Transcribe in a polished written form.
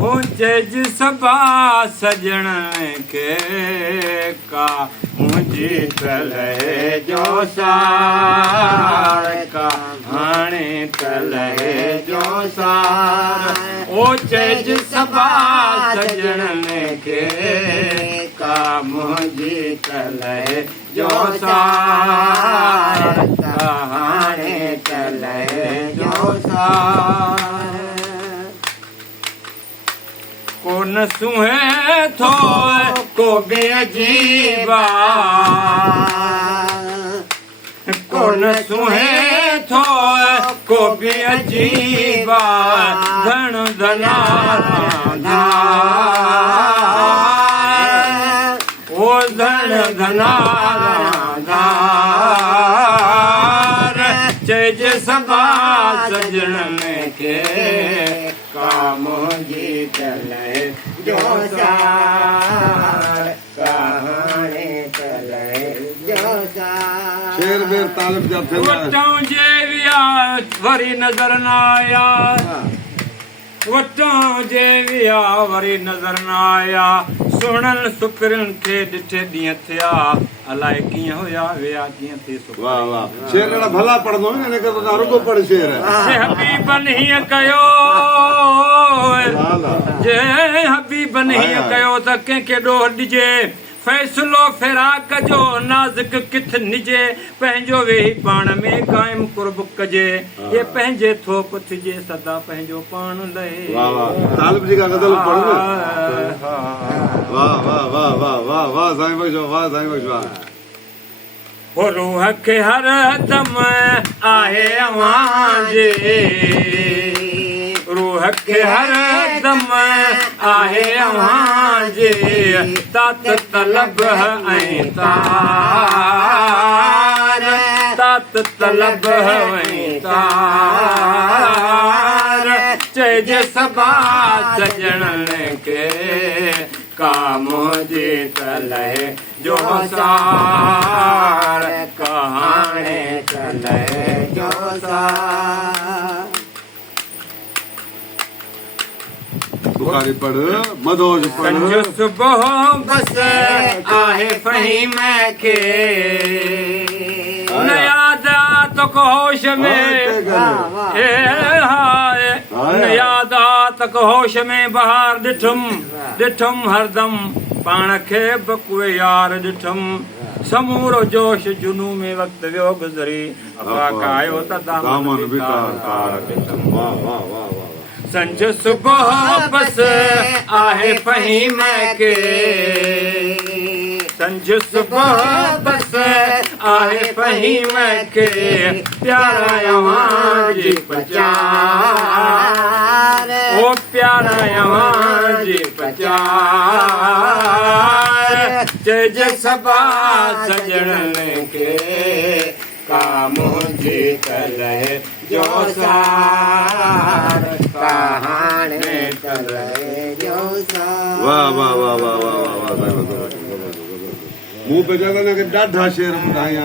ऊंचे सबा सजण के का मुंहिंजी तलहे जो सार का हाणे तलहे जो सार ऊंचे सबा सजण के का मुंहिंजी तलहे जो सार का हाणे तलहे जो सार कोन सुहे थो को बि अजीबा कोन सुहे थो को बि अजीबा धन धनाधार ओ धन धनाधार चेज सबा सजण के काम जी तले जो सार कहानी तले जो सार शेर बेर तालिब जा वटों जे विया वरी नजर न आया वटों जे विया वरी नजर न आया सुणन सुकरन खे ॾिठे ॾींहं थिया अलाए कीअं हुया विया कीअं थी वाह वाह शेर ॾाढा भला पढ़ंदो न इन करे तव्हां रुगो पढ़ शेर हबीबन हीअं कयो जे हबीबन हीअं कयो त कंहिंखे ॾोह ॾिजे फैसलो फिराक जो नाज़ुक किथ निजे पंहिंजो वेही पाण में क़ाइम कुर्ब कजे ये पंहिंजे थोप थिजे सदा पंहिंजो पाण लहे वाह वाह तालिब जी का गज़ल पढ़ो वाह वाह वाह वाह वाह वाह साईं बख्शो वाह साईं बख्शो ओ रूह खे हर दम आहे अवां जे रूह खे हर दम आहे अवां जे तात तलब ऐं तार तात तलब ऐं तार चइजे सबा सजणनि खे काम जी तलहे जो सार कहाणे तलहे जो सार बुखारी पढ़ मदोज पढ़ संजो सुबह बस आहे फहीम के न याद तो होश में न याद तो होश में बहार ॾिठुम हरदम पाण खे बकुए यार ॾिठुम समूरो जोश जुनू में वक्त वियो गुज़री अफाक आयो त दामन बिकार ॾिठुम वाह वाह वाह वाह संज सुबह बस आहे फहीम के संज सुबह बस आहे फहीम के प्यारा अवां जी पचार ओ प्यारा अवां जी पचार चइज सबा सजणनि के काम जी तलहे जो सार कहाणे तलहे जो सार वाह वाह वाह वाह वाह वाह वाह मुंह पे जगह के ॾाढा शेर ॿुधाया